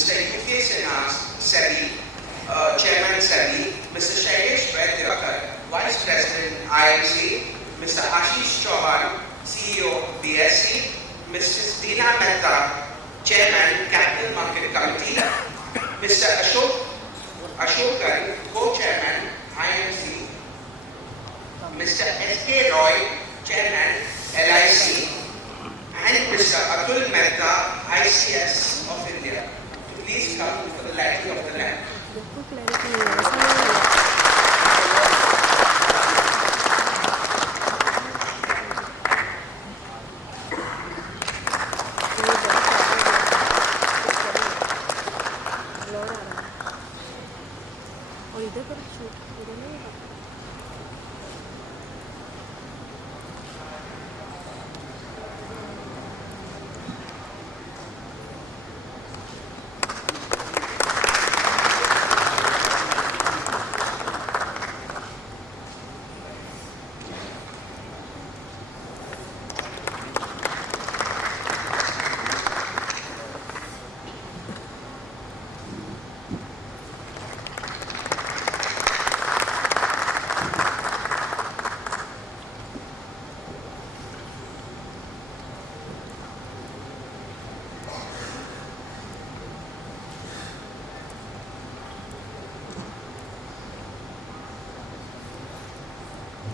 Mr. U.K. Sinha, SEBI, Chairman SEBI, Mr. Shailesh Vaidya, Vice President IMC, Mr. Ashish Chauhan, CEO BSC, Mrs. Dina Mehta, Chairman Capital Market Committee, Mr. Ashokan, Co-Chairman IMC, Mr. S.K. Roy, Chairman LIC, and Mr. Atul Mehta, ICS of India. Please come for the lighting of the lamp.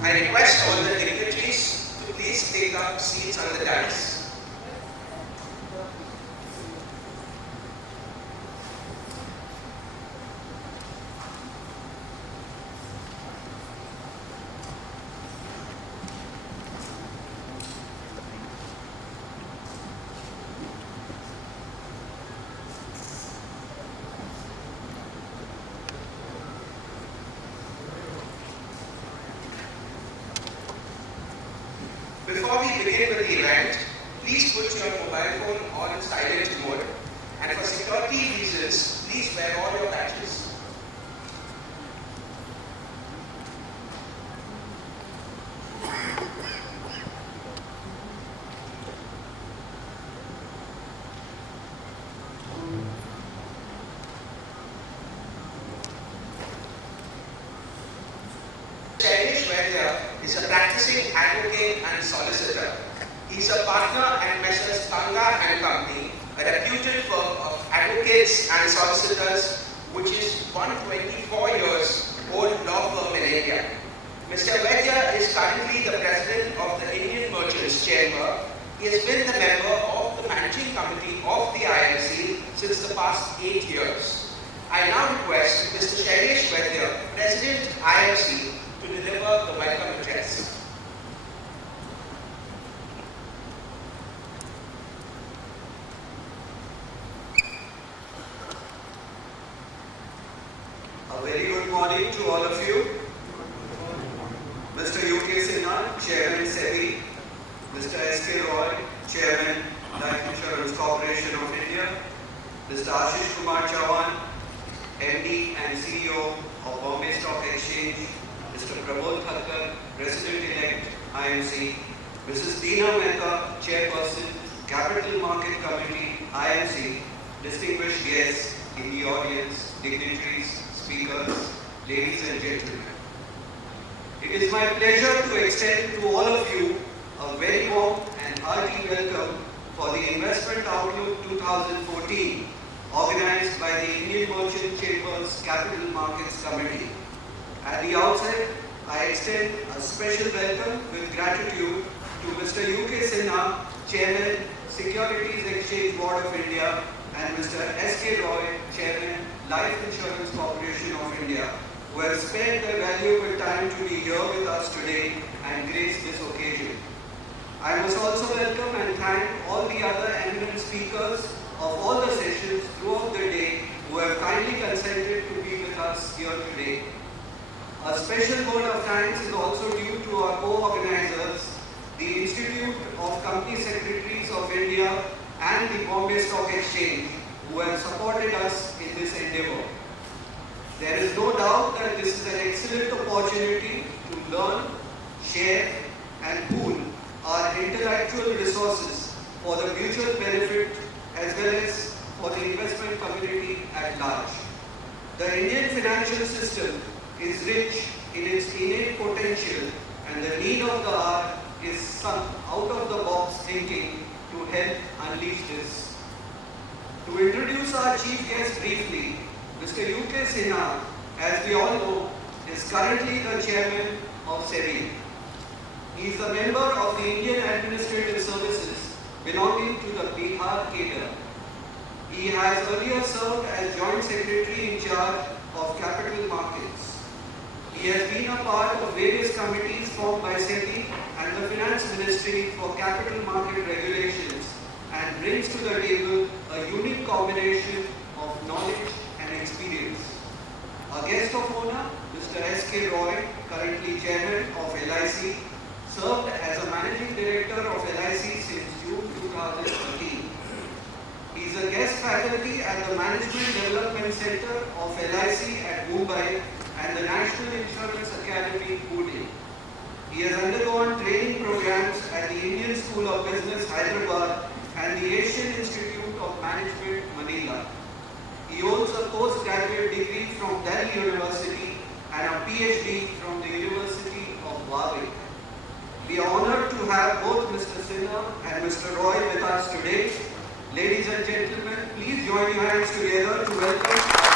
I request all the dignitaries to please take up seats on the dais. Before we begin with the event, please put your mobile phone on silent mode, and for security reasons, please wear all your badges. Is a practicing advocate and solicitor. He is a partner at Messrs. Tanga and Company, a reputed firm of advocates and solicitors, which is 124 years old law firm in India. Mr. Vaidya is currently the president of the Indian Merchants Chamber. He has been the member of the managing committee of the IMC since the past 8 years. I now request Mr. Shailesh Vaidya, President IMC, to deliver the welcome address. A very good morning to all of you. Mr. U.K. Sinha, Chairman SEBI, Mr. S.K. Roy, Chairman Life Insurance Corporation of India, Mr. Ashish Kumar Chauhan, MD and CEO of Bombay Stock Exchange, Mr. Pramod Thakkar, President-elect IMC, Mrs. Dina Mehta, Chairperson, Capital Market Committee, IMC, distinguished guests in the audience, dignitaries, speakers, ladies and gentlemen. It is my pleasure to extend to all of you a very warm and hearty welcome for the Investment Outlook 2014, organized by the Indian Merchant Chamber's Capital Markets Committee. At the outset, I extend a special welcome with gratitude to Mr. U.K. Sinha, Chairman, Securities Exchange Board of India, and Mr. S.K. Roy, Chairman, Life Insurance Corporation of India, who have spared their valuable time to be here with us today and grace this occasion. I must also welcome and thank all the other eminent speakers of all the sessions throughout the day who have kindly consented to be with us here today. A special vote of thanks is also due to our co-organizers, the Institute of Company Secretaries of India and the Bombay Stock Exchange, who have supported us in this endeavor. There is no doubt that this is an excellent opportunity to learn, share, and pool our intellectual resources for the mutual benefit as well as for the investment community at large. The Indian financial system is rich in its innate potential, and the need of the hour is some out-of-the-box thinking to help unleash this. To introduce our chief guest briefly, Mr. U.K. Sinha, as we all know, is currently the chairman of SEBI. He is a member of the Indian Administrative Services belonging to the Bihar cadre. He has earlier served as Joint Secretary in charge of capital markets. He has been a part of various committees formed by SEBI and the Finance Ministry for capital market regulations and brings to the table a unique combination of knowledge and experience. Our guest of honor, Mr. S.K. Roy, currently Chairman of LIC, served as a Managing Director of LIC since June 2013. He is a guest faculty at the Management Development Center of LIC at Mumbai and the National Insurance Academy, Pune. He has undergone training programs at the Indian School of Business, Hyderabad and the Asian Institute of Management, Manila. He holds a postgraduate degree from Delhi University and a PhD from the University of Warwick. We are honored to have both Mr. Sinha and Mr. Roy with us today. Ladies and gentlemen, please join your hands together to welcome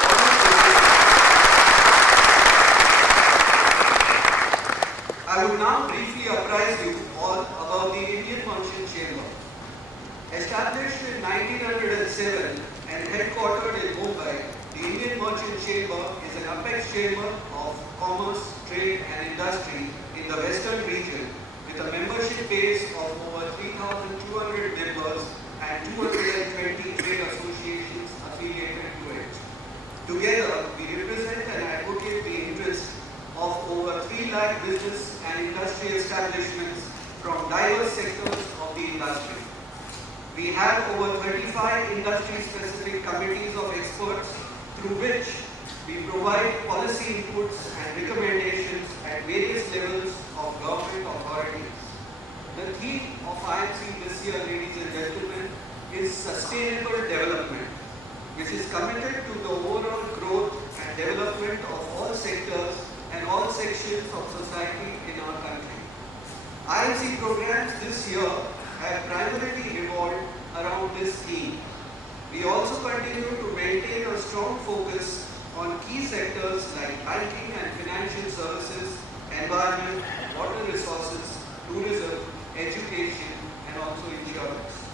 I would now briefly apprise you all about the Indian Merchant Chamber. Established in 1907 and headquartered in Mumbai, the Indian Merchant Chamber is an apex chamber of commerce, trade and industry in the western region with a membership base of over 3,200 members and 220 trade associations affiliated to it. Together, we represent and advocate the interests of over 3 lakh business and industry establishments from diverse sectors of the industry. We have over 35 industry-specific committees of experts through which we provide policy inputs and recommendations at various levels of government authorities. The theme of IMC this year, ladies and gentlemen, is sustainable development, which is committed to the overall growth and development of all sectors and all sections of society in our country. IMC programs this year have primarily revolved around this theme. We also continue to maintain a strong focus on key sectors like banking and financial services, environment, water resources, tourism, education, and also insurance.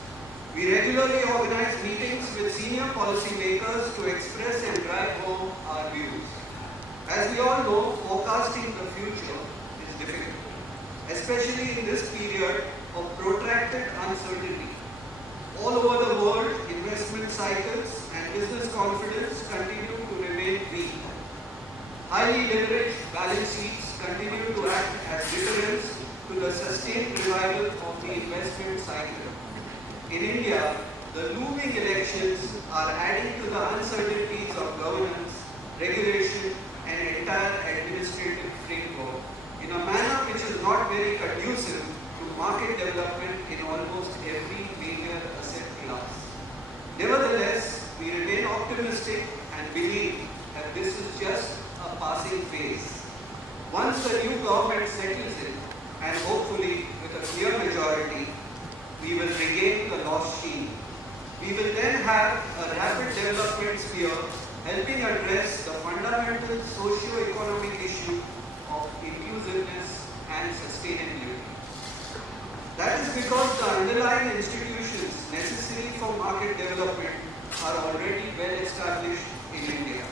We regularly organize meetings with senior policymakers to express and drive home our views. As we all know, forecasting the future is difficult, especially in this period of protracted uncertainty. All over the world, investment cycles and business confidence continue to remain weak. Highly leveraged balance sheets continue to act as deterrents to the sustained revival of the investment cycle. In India, the looming elections are adding to the uncertainties of governance, regulation, and entire administrative framework in a manner which is not very conducive to market development in almost every major asset class. Nevertheless, we remain optimistic and believe that this is just a passing phase. Once the new government settles in, and hopefully with a clear majority, we will regain the lost sheen. We will then have a rapid development sphere helping address the fundamental socio-economic issue of inclusiveness and sustainability. That is because the underlying institutions necessary for market development are already well established in India.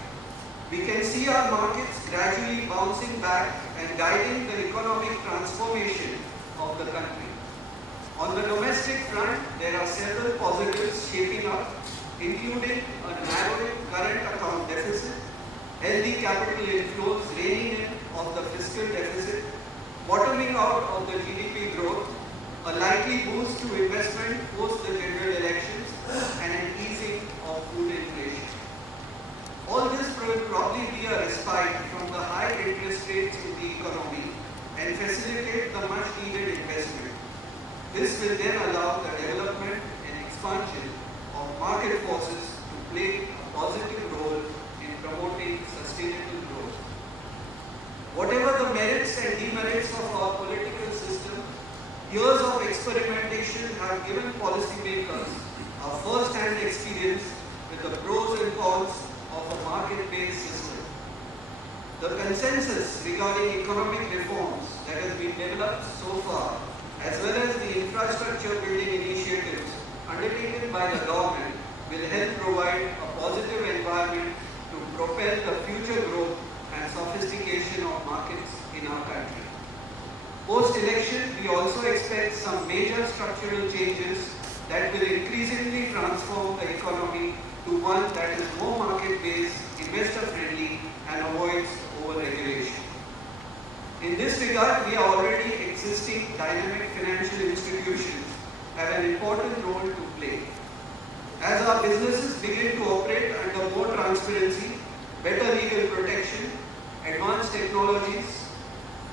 We can see our markets gradually bouncing back and guiding the economic transformation of the country. On the domestic front, there are several positives shaping up, including a narrowing current account deficit, healthy capital inflows reining in of the fiscal deficit, bottoming out of the GDP growth, a likely boost to investment post the general elections, and an easing of food inflation. All this will probably be a respite from the high interest rates in the economy and facilitate the much needed investment. This will then allow the development and expansion of market forces play a positive role in promoting sustainable growth. Whatever the merits and demerits of our political system, years of experimentation have given policymakers a first-hand experience with the pros and cons of a market-based system. The consensus regarding economic reforms that has been developed so far, as well as the infrastructure building initiatives undertaken by the government, will help provide a positive environment to propel the future growth and sophistication of markets in our country. Post-election, we also expect some major structural changes that will increasingly transform the economy to one that is more market-based, investor-friendly, and avoids over-regulation. In this regard, we are already existing dynamic financial institutions have an important role to play. As our businesses begin to operate under more transparency, better legal protection, advanced technologies,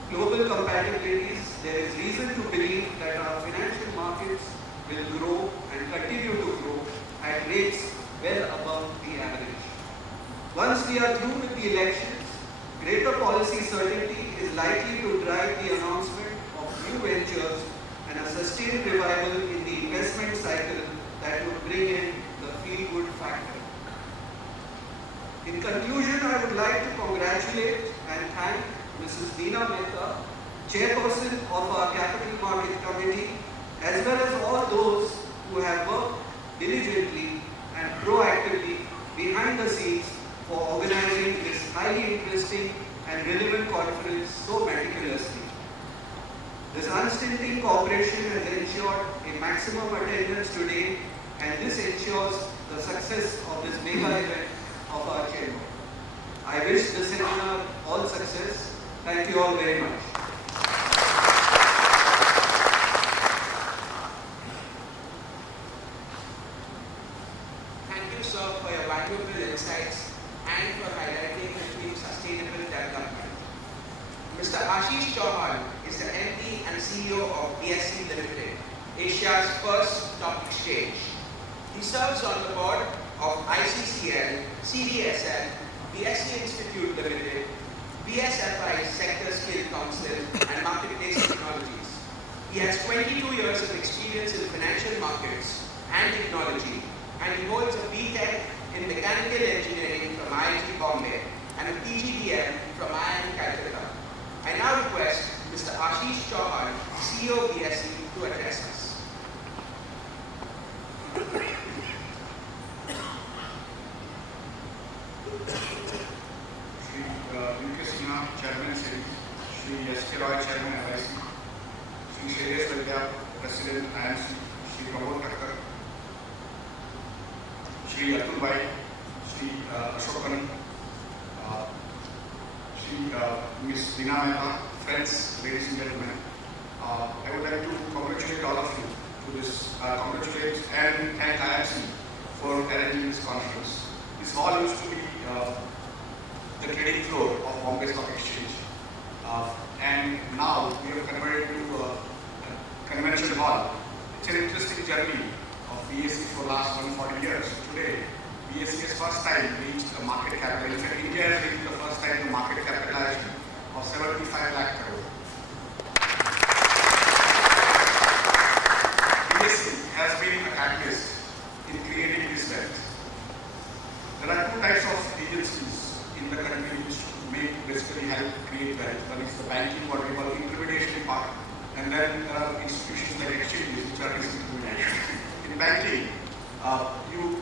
global compatibilities, there is reason to believe that our financial markets will grow and continue to grow at rates well above the average. Once we are through with the elections, greater policy certainty is likely to drive the announcement of new ventures and a sustained revival in the investment cycle that would bring in the feel-good factor. In conclusion, I would like to congratulate and thank Mrs. Deena Mehta, Chairperson of our Capital Market Committee, as well as all those who have worked diligently and proactively behind the scenes for organizing this highly interesting and relevant conference so meticulously. This unstinting cooperation has ensured a maximum attendance today, and this ensures the success of this mega event of our chamber. I wish the seminar all success. Thank you all very much. Thank you, sir, for your valuable insights and for highlighting the theme sustainable development. Mr. Ashish Chauhan is the MD and CEO of BSE Limited, Asia's first stock exchange. He serves on the board of ICCL, CDSL, BSE Institute Limited, BSFI Sector Skill Council, and Marketplace Technologies. He has 22 years of experience in financial markets and technology, and he holds a BTech in Mechanical Engineering from IIT Bombay and a PGDM from IIM Calcutta. I now request Mr. Ashish Chauhan, CEO of BSE, to address us. Shri Sinha, Chairman SEBI, Shri Chairman FIC, Shri President IMC, Shri Pramod Thakkar, Shri Atul Bhai, Shri Ashokan, Shri Ms. Deena Mehta, friends, ladies and gentlemen. I would like to congratulate all of you to this, congratulate and thank IMC for arranging this conference. This hall used to be the trading floor of Bombay Stock Exchange. And now we have converted to a convention hall. It's an interesting journey of BSE for the last 140 years. Today, BSE has first time reached a market capital. In fact, India has reached the first time the market capitalization of 75 lakh crore. BSE has been a catalyst in creating this wealth. There are two types of agencies in the country which basically help create wealth. One is the banking, what we call intermediation part, and then there are institutions like exchanges which are disintermediation. In banking,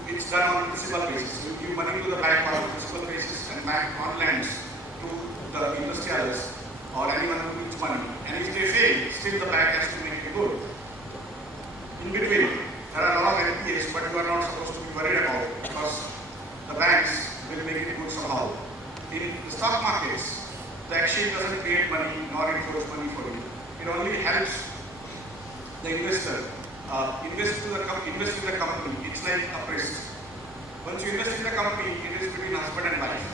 it's done on principal basis. You give money to the bank on a principal basis, and bank on lends to the industrialists or anyone who needs money. And if they fail, still the bank has to make it good. In between, there are a lot of NPAs, but you are not supposed to be worried about because the banks will make it good somehow. In the stock markets, the exchange doesn't create money nor enforce money for you. It only helps the investor invest in the company. It's like a priest. Once you invest in the company, it is between husband and wife,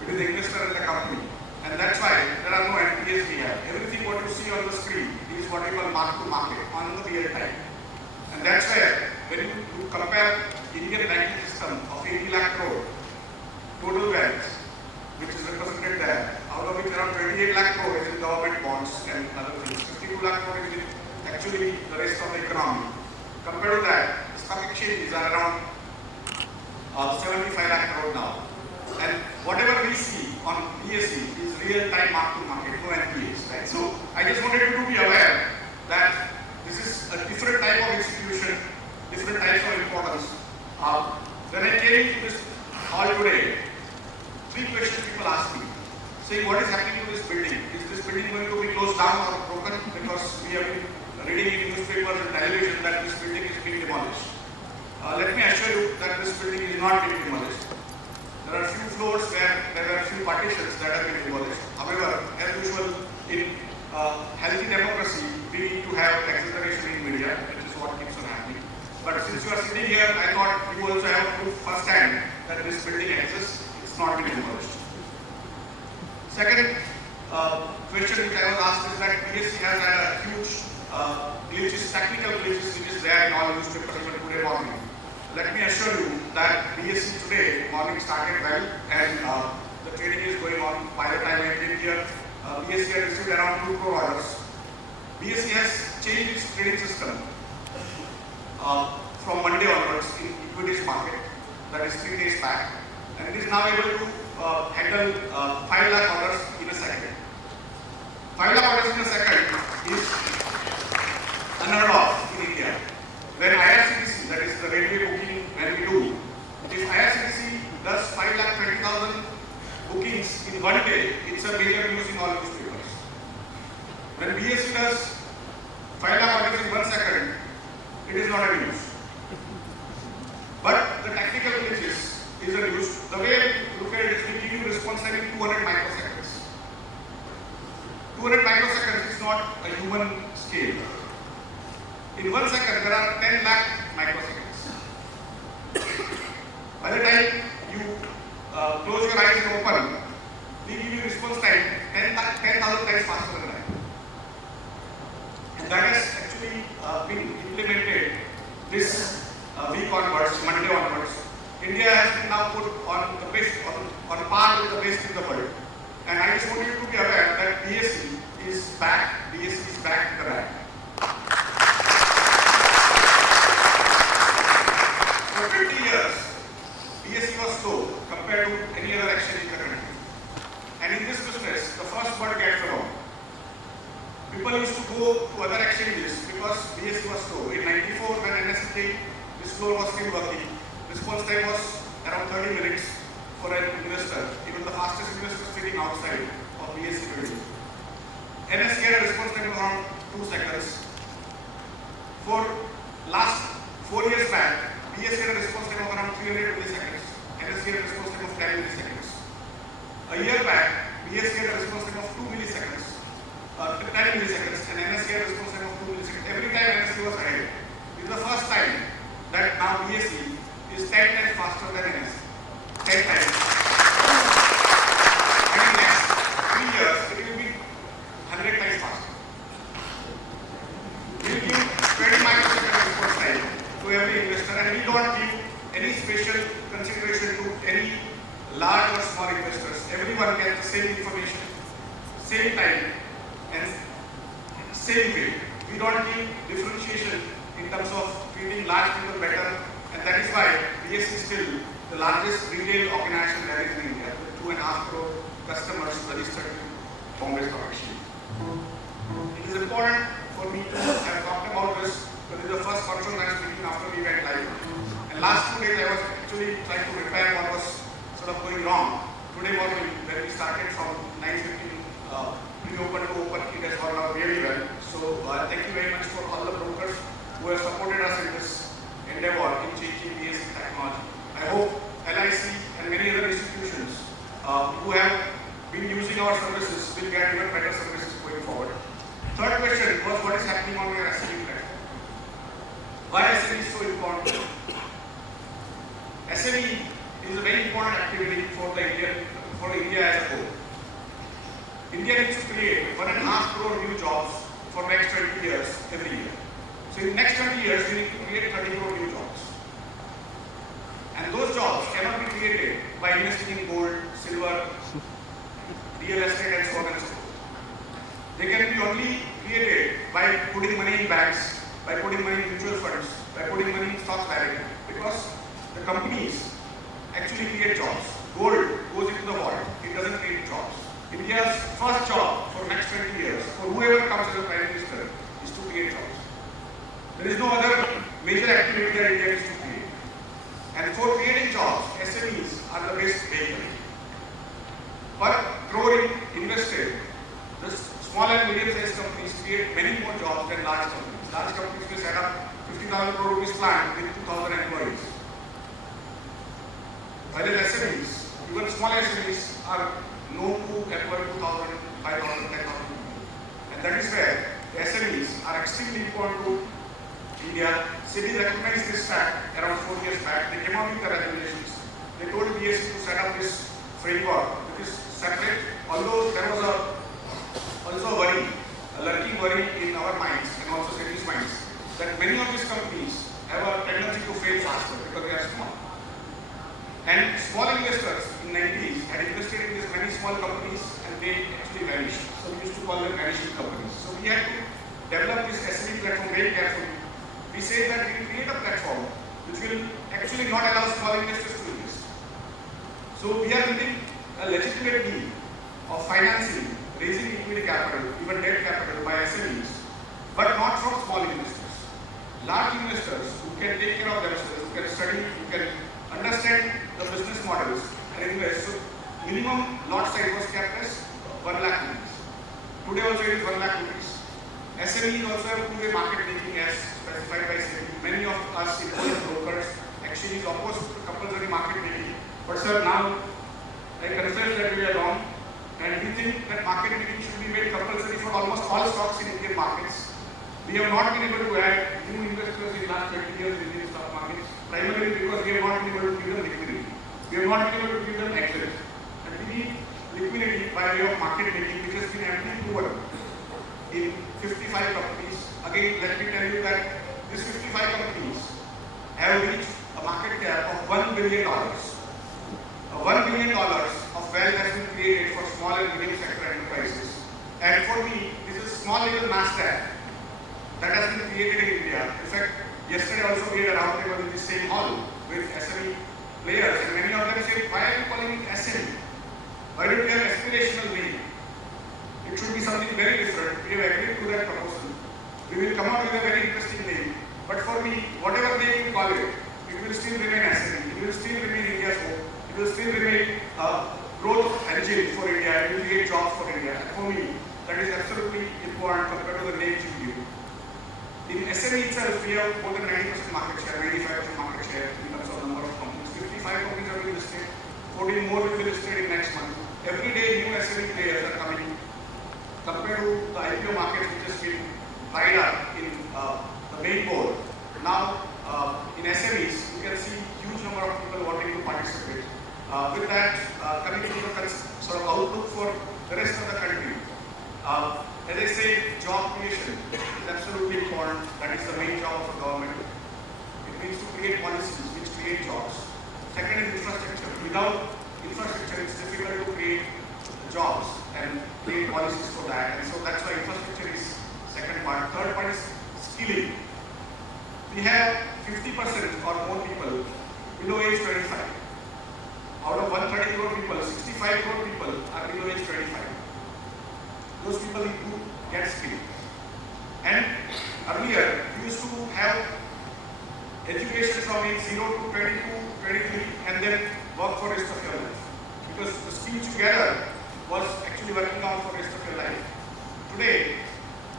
between the investor and the company. And that's why there are no NPAs here. Everything what you see on the screen is what we call mark to market on the real time. And that's where when you compare Indian banking system of India 3 lakh crore total wealth, which is represented there, out of which around 28 lakh crore is in government bonds and other things. 52 lakh crore is in actually the rest of the economy. Compared to that, the stock exchanges are around 75 lakh crore now. And whatever we see on BSE is real-time mark-to-market, no NPAs, right? So I just wanted you to be aware that this is a different type of institution, different types of importance. When I came to this hall today, 3 questions people asked me, saying what is happening to this building? Is this building going to be closed down or broken? Because we have been reading in newspapers and television that this building is being demolished. Let me assure you that this building is not being demolished. There are a few floors where there are a few partitions that have been demolished. However, as usual, in healthy democracy, we need to have exaggeration in media, which is what keeps on happening. But since you are sitting here, I thought you also have proof firsthand that this building exists. It's not been demolished. Second question which I was asked is that BSE has had a huge glitches, technical glitches, which is there in all newspapers even today morning. Let me assure you that BSE today morning started well, and the trading is going on. By the time I came here, BSE had received around 2 crore orders. BSE has changed its trading system from Monday onwards in equities market, that is 3 days back, and it is now able to handle 5 lakh orders in a second. 5 lakh orders in a second is unheard of in India. When IRCTC, that is the railway booking, when we do, if IRCTC does 5,20,000 bookings in one day, it's a major news in all newspapers. When BSE does 5 lakh orders in 1 second, it is not a news. But the technical glitches is a news. The way we look at it is we give you response time in 200 microseconds. 200 microseconds is not a human scale. In 1 second, there are 10 lakh microseconds. By the time you close your eyes and open, we give you response time 10,000 times faster than that. And that has actually been implemented this week onwards, Monday onwards. India has been now put on the best, on par with the best in the world. And I just want you to be aware that BSE is back. BSE is back in the bag. For 50 years, BSE was slow compared to any other exchange in the country. And in this business, the first word gets wrong. People used to go to other exchanges because BSE was slow. In 94, when NSE came, this floor was still working. Response time was around 30 minutes for an investor, even the fastest investor sitting outside of BSE building. NSE had a response time of around 2 seconds. For last 4 years back, BSE had a response time of around 300 milliseconds. NSE had a response time of 10 milliseconds. A year back, BSE had a response time of 2 milliseconds, 10 milliseconds, and NSE had a response time of 2 milliseconds. Every time NSE was ahead. This is the first time that now BSE is 10 times faster than NSE. 10 times. And in the next 3 years, it will be 100 times faster. We will give 20 microseconds response time to every investor, and we don't give any special consideration to any large or small investors. Everyone gets the same information, same time, and same way. We don't give differentiation in terms of treating large people better, and that is why BSE is still the largest retail organization there is in India, with 2.5 crore customers registered in Bombay Stock Exchange. It is important for me to have talked about this because it is the first conference I am speaking after we went live. And last 2 days I was actually trying to repair what was sort of going wrong. Today morning, when we started from 9:15 pre-open to open, it has gone out really well. So thank you very much for all the brokers who have supported us in this endeavor in changing BSE technology. I hope LIC and many other institutions who have been using our services will get even better services going forward. Third question was what is happening on your SEBI platform? Why SEBI is so important? SEBI is a very important activity for India as a whole. India needs to create 1.5 crore new jobs for next 20 years every year. So in the next 20 years, we need to create 30 crore new jobs. And those jobs jobs cannot be created by investing in gold, silver, real estate and so on and so forth. They can be only created by putting money in banks, by putting money in mutual funds, by putting money in stocks directly. Because the companies actually create jobs. Gold goes into the vault. It doesn't create jobs. India's first job for next 20 years, for whoever comes as a Prime Minister, is to create jobs. There is no other major activity that India is to create. And for creating jobs, SMEs are the best vehicle. Per crore invested, the small and medium-sized companies create many more jobs than large companies. Large companies may set up 50,000 crore rupees plant with 2,000 employees. While SMEs, even small SMEs are known to employ 2,000, 5,000, 10,000 people. And that is where the SMEs are extremely important to India. SEBI recognized this fact around 4 years back. They came out with the regulations. They told BSE to set up this framework, which is separate, although there was also a worry, a lurking worry in our minds and also SEBI's minds, that many of these companies have a tendency to fail faster because they are small. And small investors in the 90s had invested in these many small companies and they actually vanished. So we used to call them vanishing companies. So we had to develop this SEBI platform very carefully. We say that we will create a platform which will actually not allow small investors to invest. So we are building a legitimate need of financing, raising equity capital, even debt capital by SMEs, but not from small investors. Large investors who can take care of themselves, who can study, who can understand the business models and invest. So minimum lot size was kept as 1 lakh rupees. Today also it is 1 lakh rupees. SMEs also have two-way market making as specified by SEBI. Many of us in brokers actually oppose to compulsory market making. But sir, now I confess that we are wrong, and we think that market making should be made compulsory for almost all stocks in Indian markets. We have not been able to add new investors in the last 20 years in Indian stock markets, primarily because we have not been able to give them liquidity. We have not been able to give them exit. And we need liquidity by way of market making, which has been amply proven in 55 companies. Again, let me tell you that these 55 companies have reached a market cap of $1 billion. $1 billion of wealth has been created for small and medium sector enterprises. And for me, this is a small little NASDAQ that has been created in India. In fact, yesterday also we had a roundtable in the same hall with SME players, and many of them said, why are you calling it SME? Why don't you have aspirational name? It should be something very different. We have agreed to that proposal. We will come out with a very interesting name. But for me, whatever name you call it, it will still remain SME. It will still remain India's hope. It will still remain a growth engine for India. It will create jobs for India. And for me, that is absolutely important compared to the names you give. In SME itself, we have more than 90% market share, 95% market share in terms of number of companies. 55 companies have been listed, 14 more will be listed in next month. Every day new SME players are coming. Compared to the IPO market which has been tied up in the main board, now in SMEs you can see huge number of people wanting to participate. With that, coming to the sort of outlook for the rest of the country. As I said, job creation is absolutely important. That is the main job of a government. It means to create policies which create jobs. Second is infrastructure. Without infrastructure, it's difficult to create jobs and create policies for that. And so that's why infrastructure is second part. Third part is skilling. We have 50% or more people below age 25. Out of 130 crore people, 65 crore people are below age 25. Those people need to get skilled. And earlier, we used to have education from age 0 to 22, 23 and then work for the rest of your life. Because the skill together was actually working out for the rest of your life. Today,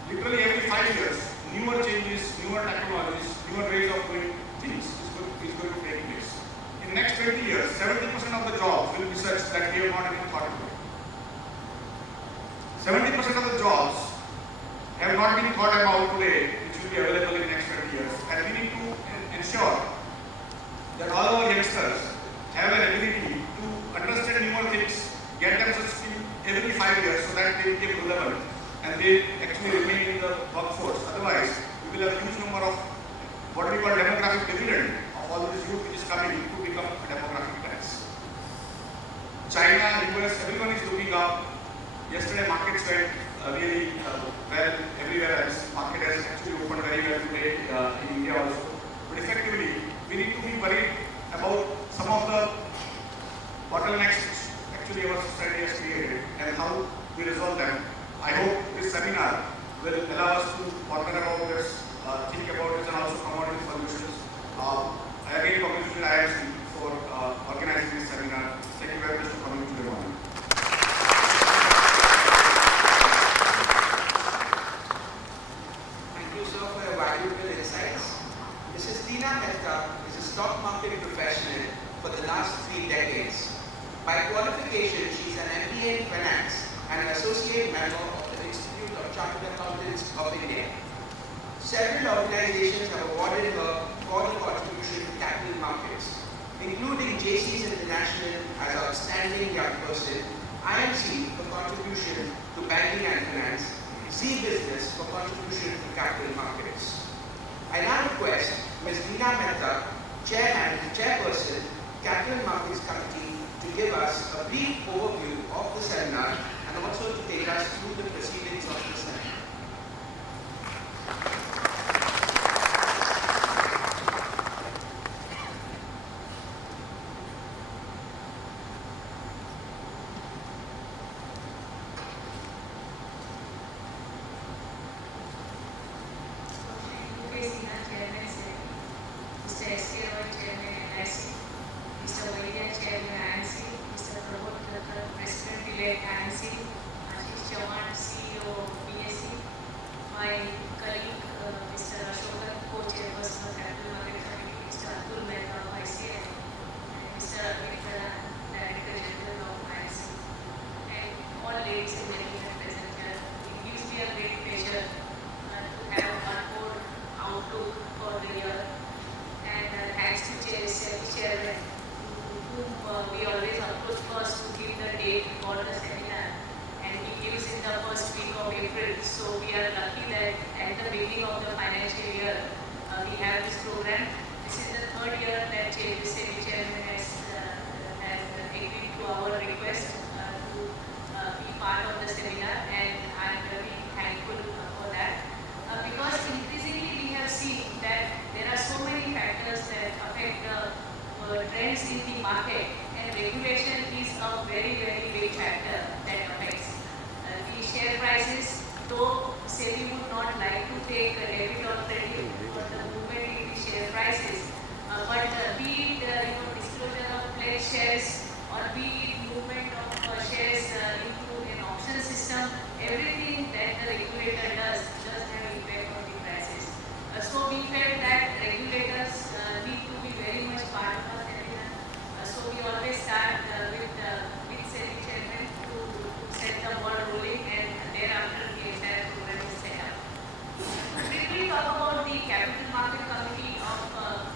literally every 5 years, newer changes, newer technologies, newer ways of doing things is going to take place. In the next 20 years, 70% of the jobs will be such that we have not even thought about. 70% of the jobs have not been thought about today, which will be available in the next 20 years. And we need to ensure that all our youngsters have an ability to understand newer things, get them such skill every 5 years so that they become relevant and they actually remain in the workforce. Otherwise, we will have a huge number of what we call demographic dividend of all this youth which is coming to become a demographic China, US, everyone is looking up. Yesterday markets went really well everywhere else. Market has actually opened very well today in India also. But effectively, we need to be worried about some of the bottlenecks which actually our society has created and how we resolve them. I hope this seminar will allow us to ponder about this, think about this, and also come out with solutions. I again congratulate IFC for organizing this seminar. Thank you very much for coming to the morning. Thank you, sir, for your valuable insights. Mrs. Sinha is a stock market professional for the last 3 decades. By qualification, she is an MBA in Finance and an associate member of the Institute of Chartered Accountants of India. Several organizations have awarded her for her contribution to capital markets, including JC's International as Outstanding Young Person, IMC for contribution to banking and finance, Z Business for contribution to capital markets. I now request Ms. Sinha Mehta, Chairperson, Capital Markets Committee, to give us a brief overview of the seminar and also to take us through the proceedings of the seminar. Sinha, Chairman SEBI, Mr. SK, Chairman LIC, Mr. Vaidya, Chairman IMC, Mr. Prabodh Thakkar, President-elect IMC, Ashish Chavan, CEO of BSE, my colleague Mr. Ashokan, Co-Chairperson of Capital Market Committee, Mr. Atul Mehta of ICI, and Mr. Amit Karan, Director General of IMC, and all ladies and gentlemen present here. It gives me a great pleasure to have one more outlook for the year, and thanks to SEBI Chairman, whom we always approach first to give the date for the seminar, and he gives in the first week of April. So we are lucky that at the beginning of the financial year we have this program. This is the 3rd year that SEBI Chairman has agreed to our request to be part of the seminar, and I am very thankful for that. Because increasingly we have seen that there are so many factors that affect the trends in the market, and regulation is a very, very big factor that affects the share prices. Though SEBI would not like to take a debit or credit for the movement in the share prices, but be it disclosure of pledged shares or be it movement of shares into an auction system, everything that the regulator does have impact on the prices. So we felt that regulators need to be very much part of our seminar. So we always start with SEBI Chairman to set the ball rolling, and thereafter the entire program is set up. Briefly talk about the Capital Market Committee of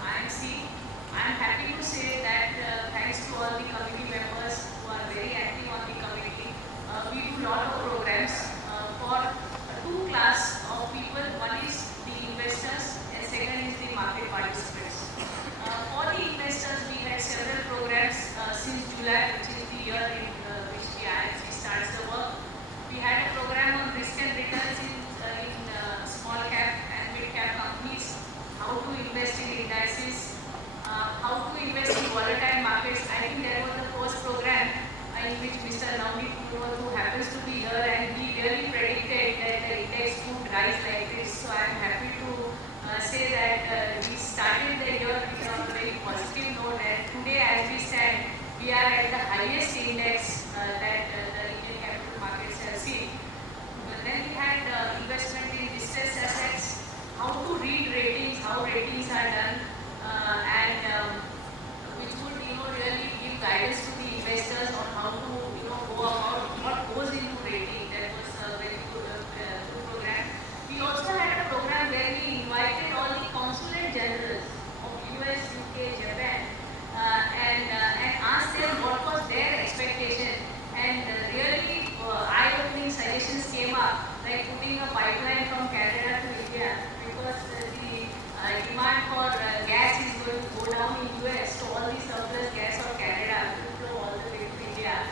IMC. I am happy to say that thanks to all the committee members who are very active on the committee, we do a lot of programs for 2 classes of people. One is the investors and second is the market participants. For the investors, we had several programs since July, which is the year in which the IMC starts the work. We had a program on risk and returns in small cap and mid cap companies, how to invest in indices, how to invest in volatile markets. I think that was the first program in which Mr. Navneet, who happens to be here, and he really predicted that the index would rise like this. So I am happy to say that we started the year on a very positive note, and today as we stand, we are at the highest index that the Indian capital markets have seen. But then we had investment in distressed assets, how to read ratings, how ratings are done, and which would really give guidance to the investors on how to go about what goes into rating. That was a very good program. We also had a program where we invited all the consulate generals of US, UK, Japan, and asked them what was their expectation. And really eye-opening suggestions came up, like putting a pipeline from Canada to India, because the demand for gas is going to go down in US. So all the surplus gas of Canada will flow all the way to India.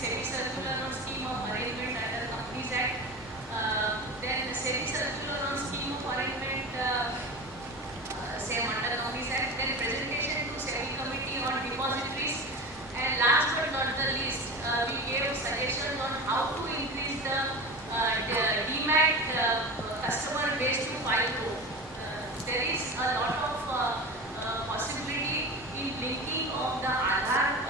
SEBI circular on scheme of arrangement under Companies Act. Then SEBI circular on scheme of arrangement, same under Companies Act. Then presentation to SEBI committee on depositories. And last but not the least, we gave suggestions on how to increase the DMAT customer base to 5 crore. There is a lot of possibility in linking of the Aadhaar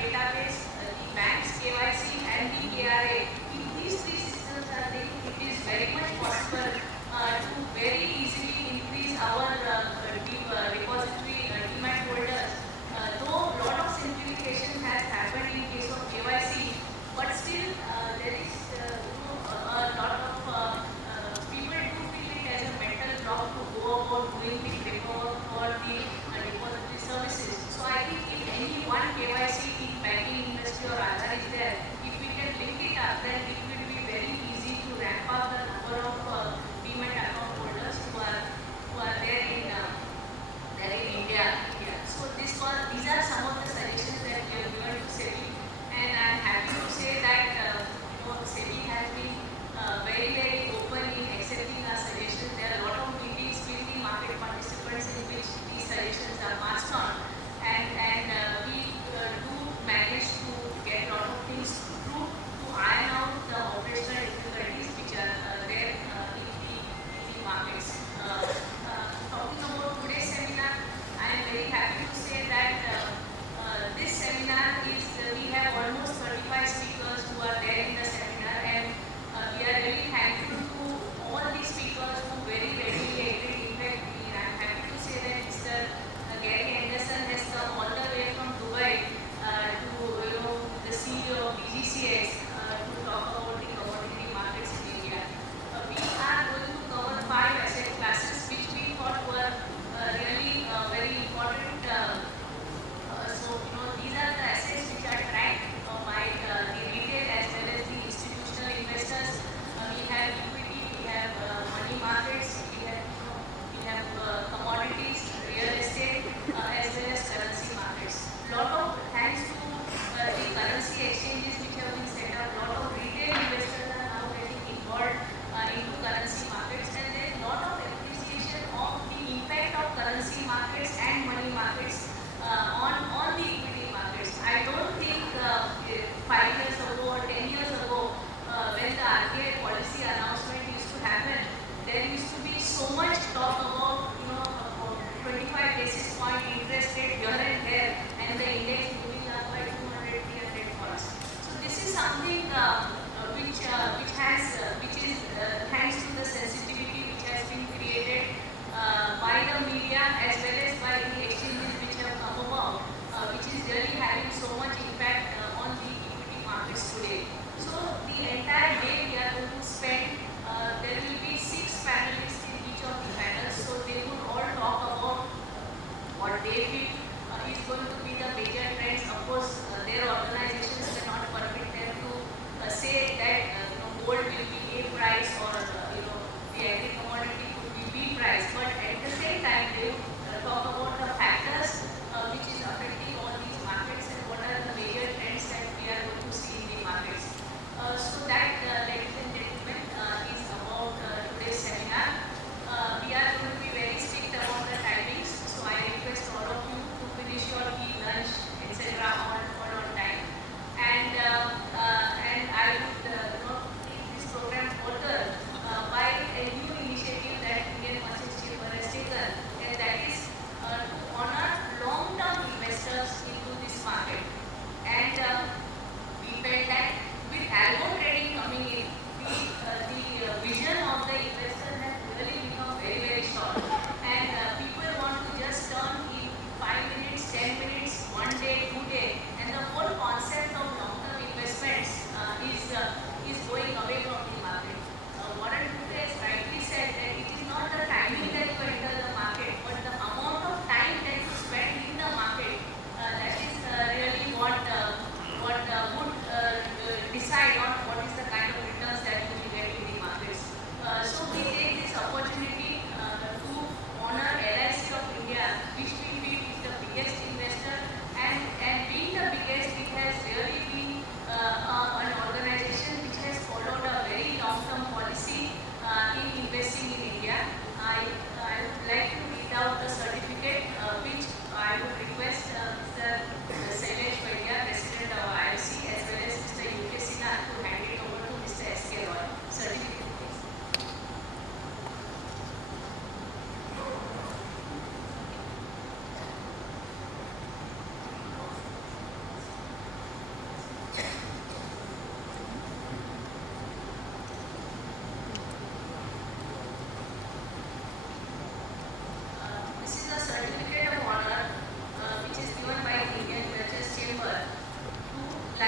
database, the bank's KYC and the KRA. If these three systems are linked, it is very much possible to very easily increase our depository DMAT holders. Though a lot of simplification has happened in case of KYC, but still there is a lot of people do feel it as a mental block to go about doing the paperwork for the depository services. So I think if any one KYC in banking industry or Aadhaar is there, if we can link it up, then it will be very easy to ramp up the number of DMAT account holders who are there in India. So these are some of the suggestions that we have given to SEBI, and I am happy to say that SEBI has been very open in accepting our suggestions. There are a lot of meetings with the market participants in which these suggestions are passed on, and we do manage to get a lot of things through to iron out the operational difficulties which are there in the markets. Talking about today's seminar, I am very happy to say that this seminar is, we have almost 35 speakers who are there in the seminar, and we are really thankful to all the speakers who very readily agreed. In fact, I am happy to say that Mr. Gary Anderson has come all the way from Dubai to the CEO of BGCS to talk about the commodity markets in India. We are going to cover 5 asset classes which we thought were really very important. So these are the assets which are tracked by the retail as well as the institutional investors. We have equity, we have money markets, we have commodities, real estate, as well as currency markets. Lot of thanks to the currency exchanges which have been set up, lot of retail investors are now getting involved into currency markets, and there is lot of appreciation of the impact of currency markets and money markets on the equity markets. I don't think 5 years ago or 10 years ago, when the RBI policy announcement used to happen, there used to be so much talk about 25 basis point interest rate here and there, and the index moving up by 200, 300 points. So this is something which is thanks to the sensitivity which has been created by the media as well as by the exchanges which have come about, which is really having so much impact on the equity markets today. So the entire day we are going to spend, there will be 6 panelists in each of the panels, so they would all talk about what they feel is going to be the major trends. Of course, their organizations cannot permit them to say that gold will be A price or the agri commodity could be B price, but at the same time they would talk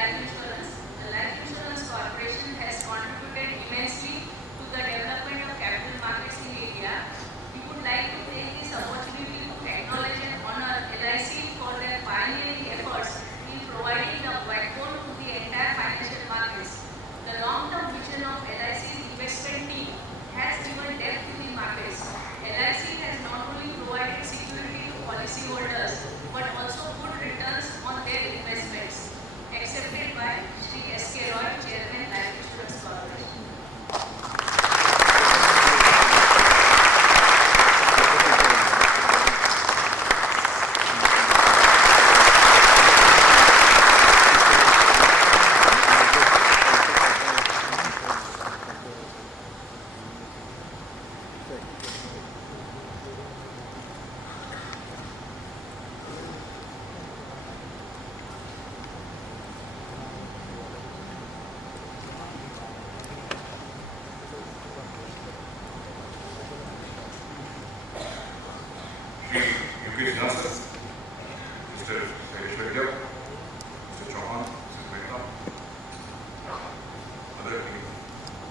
life insurance. The Life Insurance Corporation has contributed immensely to the development of capital markets in India. We would like to take this opportunity to acknowledge and honor LIC for their pioneering efforts in providing the backbone to the entire financial markets. The long-term vision of LIC's investment team has given depth to the markets. LIC has not only provided security to policyholders but also good returns on their investments. Accepted by Shri S.K. Roy, Chairman, Life Insurance Corporation. Shri, Mr. Shri, Mr. Chauhan, Mrs. Mehta, other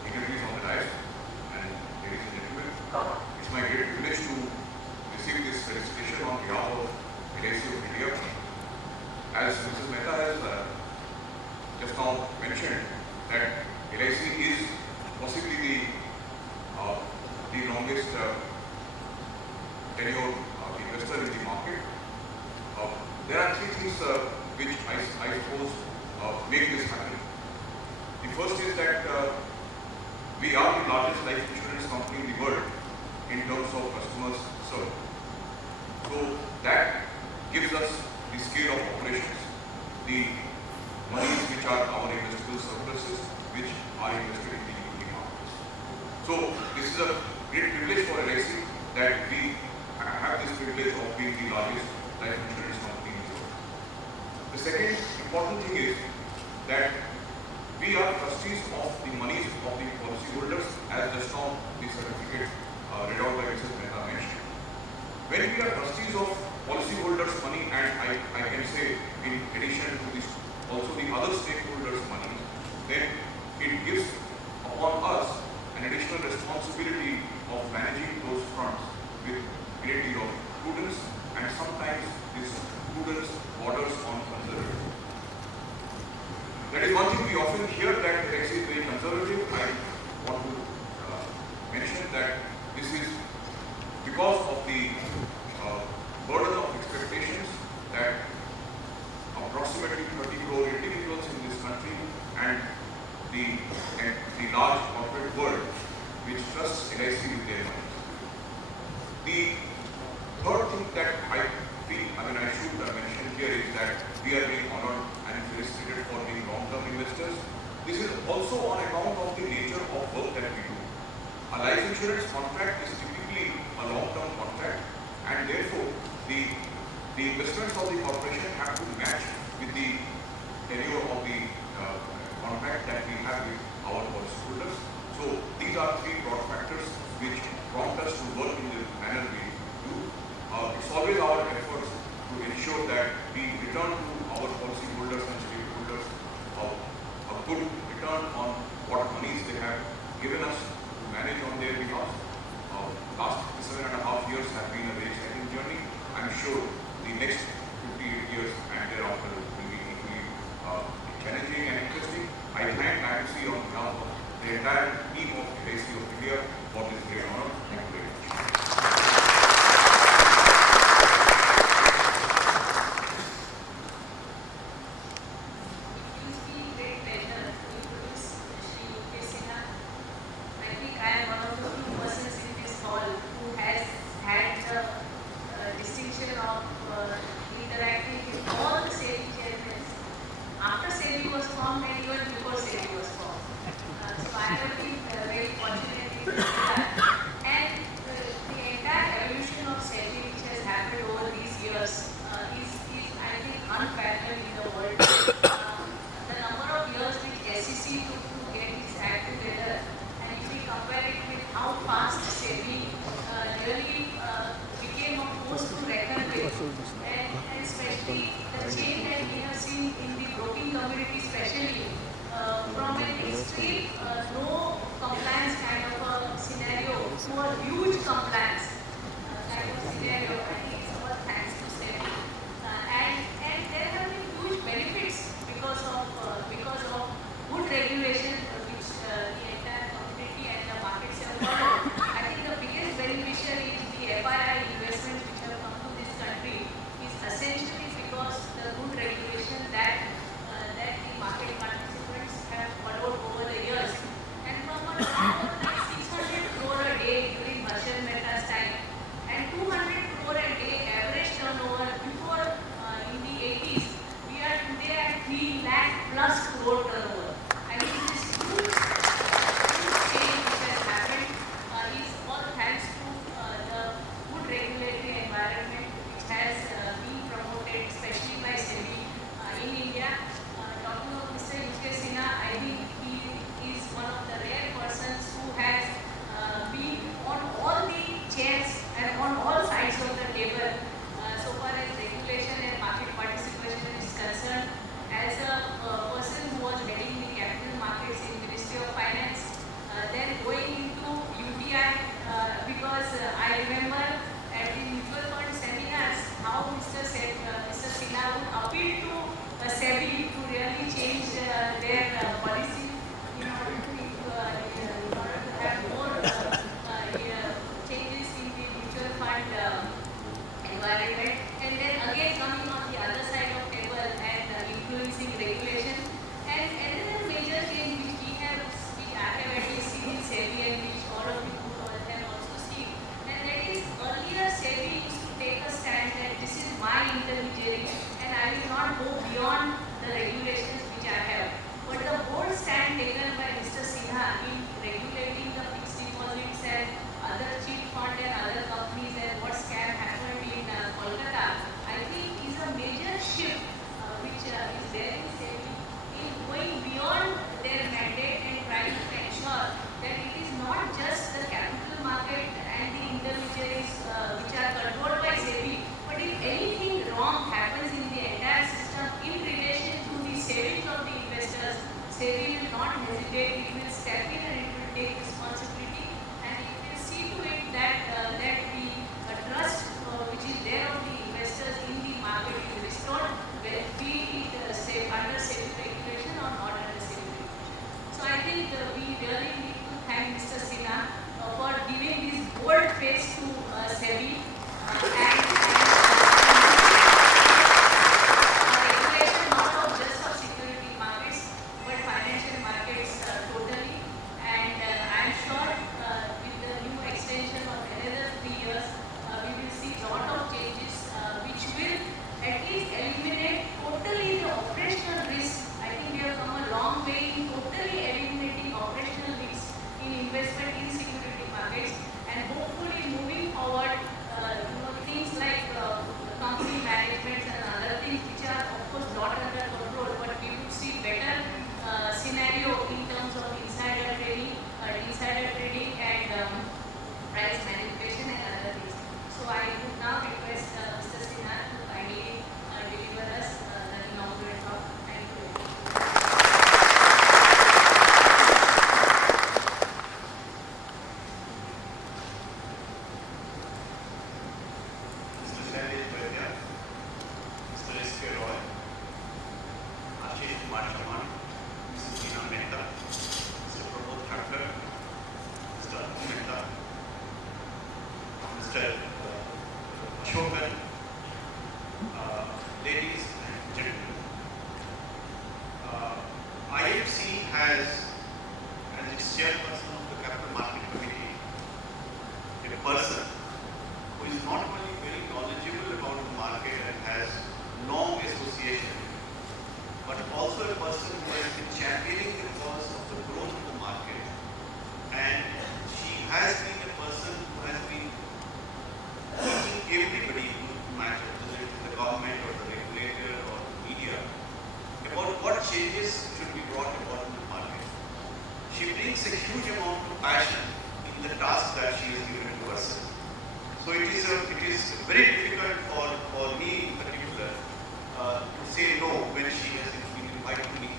dignitaries on the dais, and ladies and gentlemen, it's my great privilege to receive this felicitation on behalf of LIC of India. As Mrs. Mehta has just now mentioned, that LIC is possibly the longest tenure investor in the market. There are three things which I suppose make this happen. The first is that we are the largest life insurance company in the world in terms of customers served. So that gives us the scale of operations, the monies which are our investable surpluses, which are invested in the equity markets. So this is a great privilege for LIC that we have this privilege of being the largest life insurance company in the world. The second important thing is that we are trustees of the monies of the policyholders, as just now the certificate read out by Mrs. Mehta mentioned. When we are trustees of policyholders' money, and I can say in addition to this also the other stakeholders' money, then it gives upon us an additional responsibility of managing those funds with great deal of prudence, and sometimes this prudence borders on conservatism. That is one thing we often hear, that LIC is very conservative. I want to mention that this is because of the burden of expectations that approximately 30 crore individuals in this country and the large corporate world which trusts LIC with their money. The third thing that I should mention here is that we are being honored and felicitated for being long-term investors. This is also on account of the nature of work that we do. A life insurance contract is typically a long-term contract, and therefore the investments of the corporation have to match with the tenure of the contract that we have with our policyholders. So these are three broad factors which prompt us to work in the manner we do. It's always our efforts to ensure that we return to our policyholders and stakeholders a good return on what monies they have given us to manage on their behalf. Last 7.5 years have been a very exciting journey. I'm sure the next 58 years and thereafter will be equally challenging and interesting. I thank IMC on behalf of the entire team of LIC of India for this great honor. Thank you very much. It gives me great pleasure to introduce Shri Sinha. I think I am one of the few persons in this hall who has had the distinction of interacting with all the SEBI chairmen after SEBI was formed and even before SEBI was formed. So I have been very fortunate in that. And community especially, from an extreme no compliance kind of a scenario to a huge compliance kind of scenario. I think it's all thanks to SEBI. And there have been huge benefits because of good regulation which the entire community and the markets have followed. I think the biggest beneficiary is the FII investments which have come to this country is essentially because the good regulation that the market participants have followed over the years. And from a turnover like 600 crore a day during Harshad Mehta's time and 200 crore a day average turnover before in the 80s, we are today at 3 lakh plus crore turnover. I mean, this huge change which has happened is all thanks to the good regulatory environment which has been promoted, especially by SEBI in India. Talking of Mr. Sinha, I think he is one of the rare persons who has been on all the chairs and on all sides of the table so far as regulation and market participation is concerned. As a person who was heading the capital markets in Ministry of Finance, then going into UTI because I remember at the mutual fund seminars how Mr. Sinha would appeal to SEBI to really change their policy in order to have more changes in the mutual fund environment. And then again coming on the other side of table and influencing regulation. And another major change which I have at least seen in SEBI and which all of you have also seen, and that is earlier SEBI used to take a stand that this is my intermediary and I will not go beyond the regulations which I have. But the bold stand taken by Mr. Sinha in regulating the fixed deposits and other cheat fund and other companies and what scam happened in Kolkata, I think is a major shift which is there in SEBI in going beyond their mandate and trying to ensure that it is not just the capital market and the intermediaries which are controlled by SEBI, but if anything wrong happens in the entire system in relation to the savings of the investors, SEBI will not hesitate, it will step in and it will take responsibility and it will see to it that the trust which is there of the investors in the market is restored, be it under SEBI regulation or not under SEBI regulation. So I think we really need to thank Mr. Sinha for giving this bold face to SEBI and regulation not of just of security markets but financial markets totally. And I am sure with the new extension of another 3 years, we will see a lot of changes which will at least eliminate totally the operational risk. I think we have come a long way in totally eliminating operational risks in investment in security markets, and hopefully moving forward, things like company management and other things which are of course not under control, but we would see better scenario in terms of insider trading and price manipulation and other things. So I would now request Mr. Sinha to kindly deliver us the inaugural talk. Thank you. Mr. Roy, Mrs. Sinha Mehta, Mr. Prabodh Thakkar, Mr. Atul Mehta, Mr. Ashokan, ladies and gentlemen. IFC has, as its chairperson of the Capital Market Committee, a person who is not only very knowledgeable about the market and has long association, but also a person who has been championing the cause of the growth of the market. And she has been a person who has been teaching everybody who matters, whether it is the government or the regulator or the media, about what changes should be brought about in the market. She brings a huge amount of passion in the task that she has given to herself. So it is very difficult for me in particular to say no when she has been invited me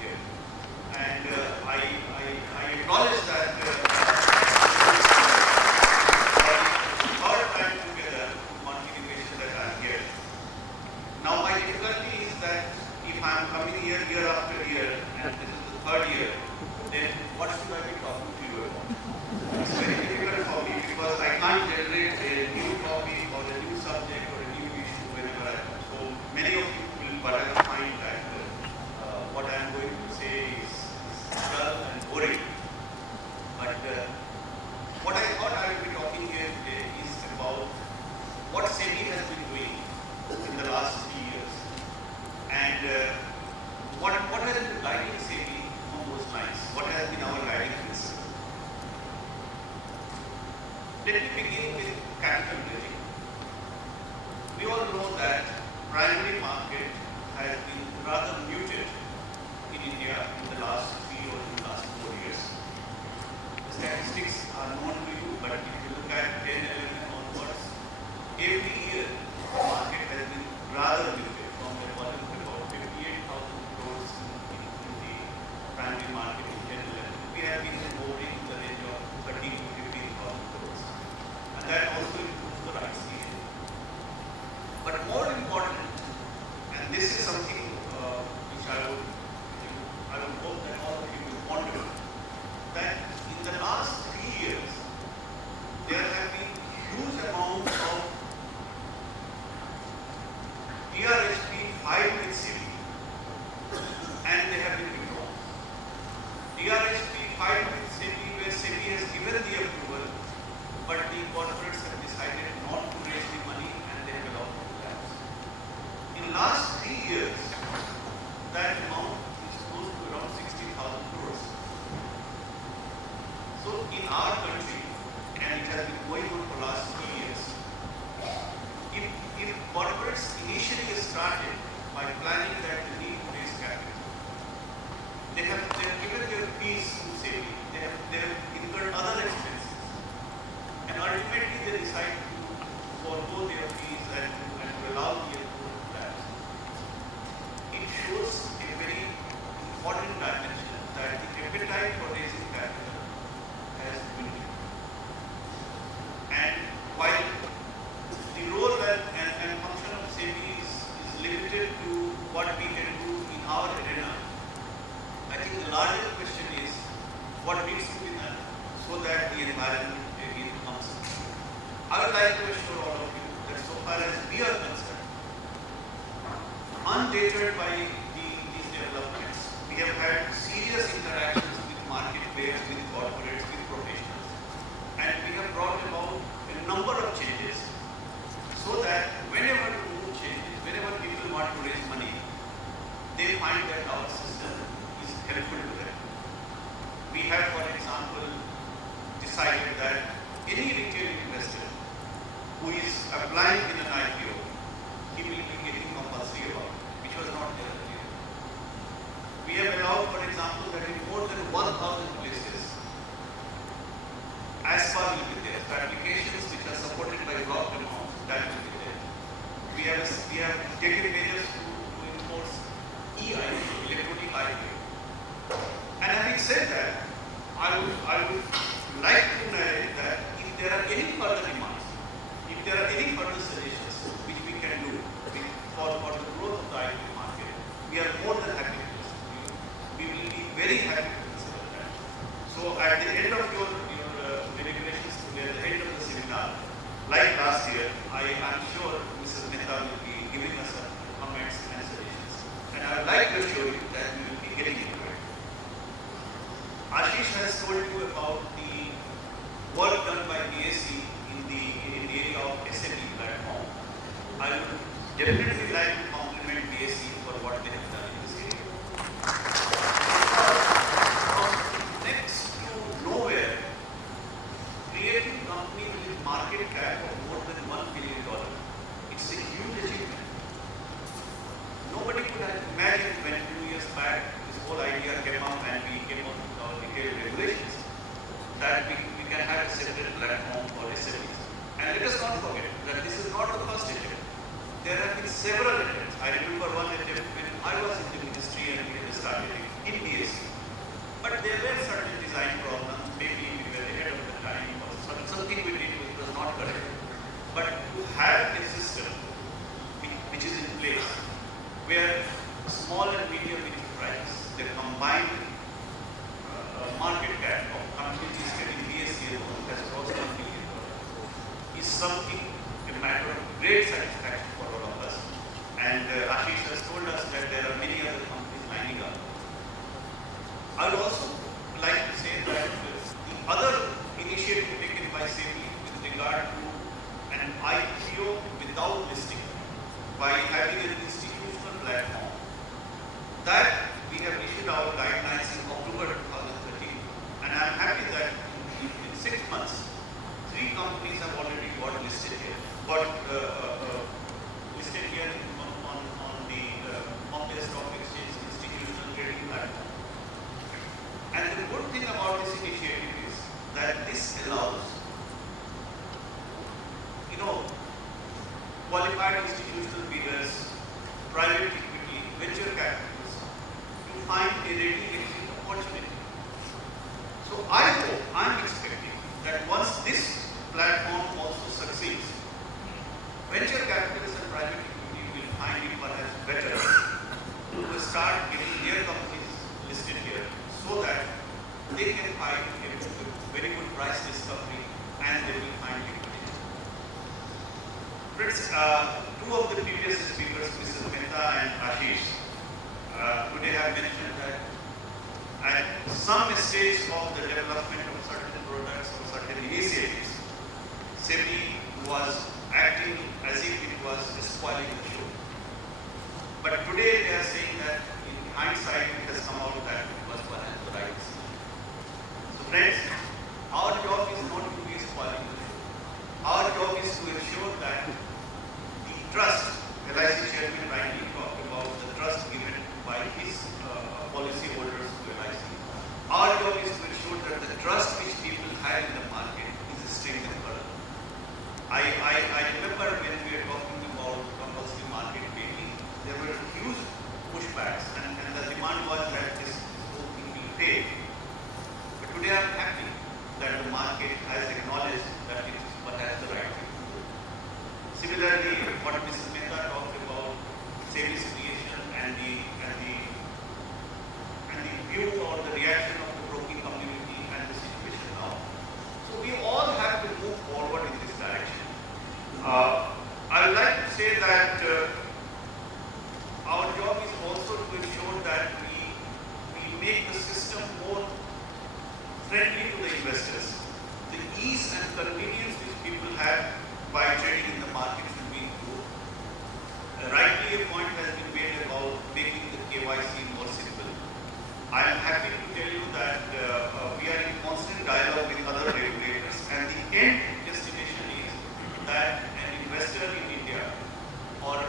Let me begin with capital raising. We all know that primary market has been rather muted in India in the last 3 or in the last 4 years. The statistics are known to you, but if you look at 10, 11 onwards, every year the market has been rather muted from a volume of about 58,000 crores in the primary market in 10, 11. We have been moving in the range of 13 to 15,000 crores. And that also includes the rights issue. But more important, and this is something which I would hope that all of you will ponder, that in the last 3 years, there have been huge amounts of DRHP filed with SEBI, and they have been withdrawn. DRHP filed with SEBI, where SEBI has given the approval, but the corporates have decided not to raise the money and they have allowed to lapse. In the last 3 years, that amount is close to around 60,000 crores. So in our country, and it has been going on for the last 3 years, if corporates initially started by planning that they need to raise capital, they have given their fees to SEBI, they have incurred other expenses, and ultimately they decide to forego their fees and to allow the approval to lapse. It shows a very important dimension that the appetite for raising capital has dwindled. And while the role and function of SEBI is limited to what we can do in our arena, I think the larger question is what needs to be done so that the environment again comes. I would like to assure all of you that so far as we are concerned, undeterred by these developments, we have had serious interactions with market players, with corporates, with professionals, and we have brought about a number of changes so that whenever the mood changes, whenever people want to raise money, they find that our system is helpful to them. We have, for example, decided that any retail investor who is applying in an IPO, he will be getting compulsory about, which was not there earlier. We have allowed, for example, that in more than 1,000 places, ASPA will be there. So applications which are supported by block amounts, that will be there. We have taken measures to enforce e-IPO, electronic IPO. And having said that, I would like to narrate that if there are any further demands, if there are any further suggestions which we can do for the growth of the IPO market, we are more than happy to listen to you. We will be very happy to consider that. So at the end of your deliberations today, at the end of the seminar, like last year, I am sure Mrs. Mehta will be giving us some comments and suggestions. And I would like to assure you that we will be getting into it. Ashish has told you about the work done by BSc in the area of SEBI platform. I would definitely like to compliment BSc for what they have done in this area. From next to nowhere, creating companies with market cap of more than $1 billion, it's a huge achievement. Nobody could have imagined when 2 years back this whole idea came up and we came up with our retail regulations that we can have a separate platform for SMEs. And let us not forget that this is not the first attempt. There have been several attempts. I remember one attempt when I was in the ministry and we had started in BSc. But there were certain design problems, maybe we were ahead of the time or something we did which was not correct. But to have a system which is in place where small and medium enterprises, the combined market cap of companies listed in BSc alone has crossed $1 billion is something, a matter of great satisfaction for all of us. And Ashish has told us that there are many other companies lining up. I would also like to say that the other initiative taken by SEBI with regard to an IPO without listing by having an institutional platform, that we have issued our guidelines in October 2013, and I am happy that in 6 months, 3 companies that this allows, qualified institutional bidders, private equity, venture capitalists to find a ready exit opportunity. So I'm expecting that once this platform also succeeds, venture capitalists and private equity will find it perhaps better to start getting their companies listed here so that they can find a very good price discovery and they will find liquidity. Friends, two of the previous speakers, Mrs. Mehta and Ashish, today have mentioned that at some stage of the development of certain products or certain initiatives, SEBI was acting as if it was spoiling the show. But today they are saying that in hindsight it has come out that it was perhaps the right decision. So friends, our job is not to be spoiling the show. Our job is to ensure that the trust, LIC chairman rightly talked about the trust given by his policy holders to LIC. Our job is to ensure that the trust which people have in the market is strengthened further. I remember when we were talking about compulsory market making, there were huge pushbacks and the demand was that this whole thing will fail. But today I am happy that the market has acknowledged that it is perhaps the right thing to do. Similarly, what Mrs. Mehta talked about SEBI's creation and the view or the reaction of the broking community and the situation now. So we all have to move forward in this direction. I would like to say that our job is also to ensure that we make the system more friendly to the investors. The ease and convenience which people have by trading in the market should be improved. Rightly a point has been made about making the KYC more simple. I am happy to tell you that we are in constant dialogue with other regulators and the end destination is that an investor in India or a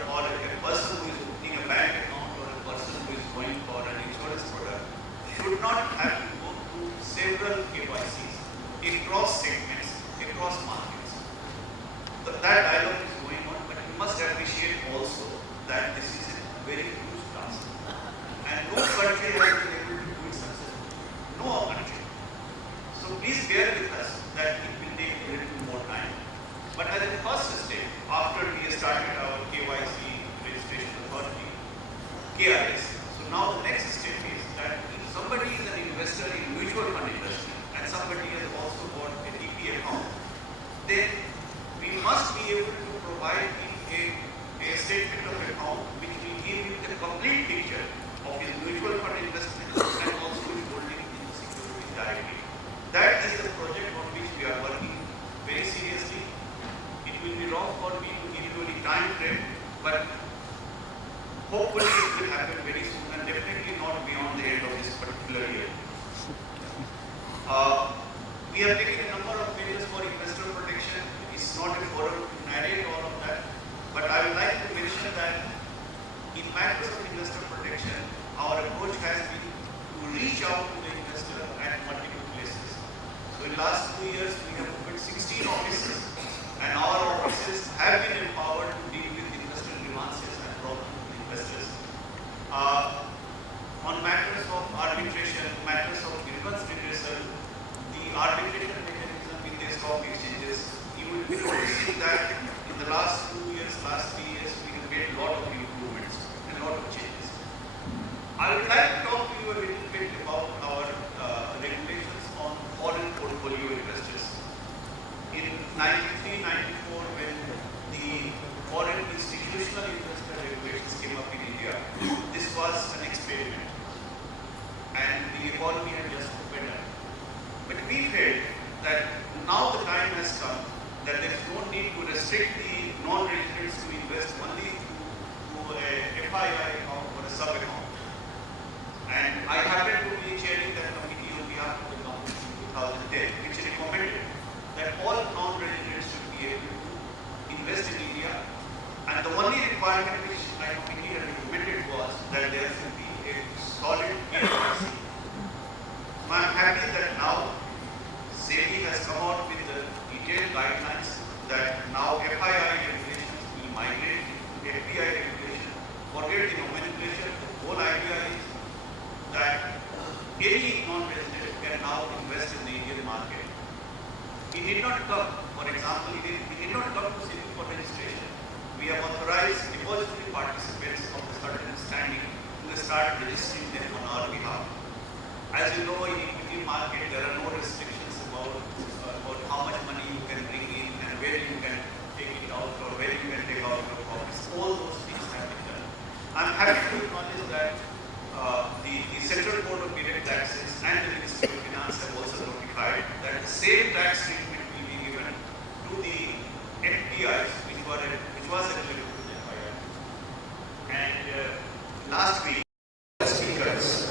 person who is opening a bank account or a person who is going for an insurance product should not have to go through several KYCs across segments, across markets. That dialogue is going on, but you must appreciate also that this is a very huge task. And no country has been able to do it successfully. No country. So please bear with us that it will take a little more time. But as a first step, after we started our KYC registration authority, KRS, so now the next step is that if somebody is an investor in mutual fund industry and somebody has also got a DP account, then we must be able to provide him a statement of account which will give him the complete picture of his mutual fund investment and also his holding in the securities directly. That is the project on which we are working very seriously. It will be wrong for me to give you any time frame, but hopefully it will happen very soon and definitely not beyond the end of this particular year. We have taken a number of measures for investor protection. It's not a forum to narrate all of that, but I would like to mention that in matters of investor protection, our approach has been to reach out to the investor at multiple places. So in the last 2 years, we have opened 16 offices and our offices have been empowered to deal with investor grievances and problems with investors. On matters of arbitration, matters of grievance redressal, the arbitration mechanism with the stock exchanges, you will be noticing that in the last 2 years, last 3 years, we have made a lot of improvements and a lot of changes. I would like to talk to you a little bit about our regulations on foreign portfolio investors. In 93-94, when the foreign institutional investor regulations came up in India, this was an experiment and the economy had just opened up. But we felt that now the time has come that there is no need to restrict the non-residents to invest only to a FII account or a sub-account. And I happened to be chairing that committee on behalf of the government in 2010, which recommended that all non-residents should be able to invest in India. And the only requirement which my committee had recommended was that there should be a solid KYC. I am happy that now SEBI has any non-resident can now invest in the Indian market. He did not come, for example, he did not come to SEBI for registration. We have authorized depository participants of a certain standing to start registering them on our behalf. As you know, in the equity market, there are no restrictions about how much money you can bring in and where you can take it out or where you can take out your profits. All those things have been done. I'm happy to acknowledge that the Central Board of Direct Taxes and the Ministry of Finance have also notified that the same tax treatment will be given to the FPIs which was available to the FII. And last week, speakers.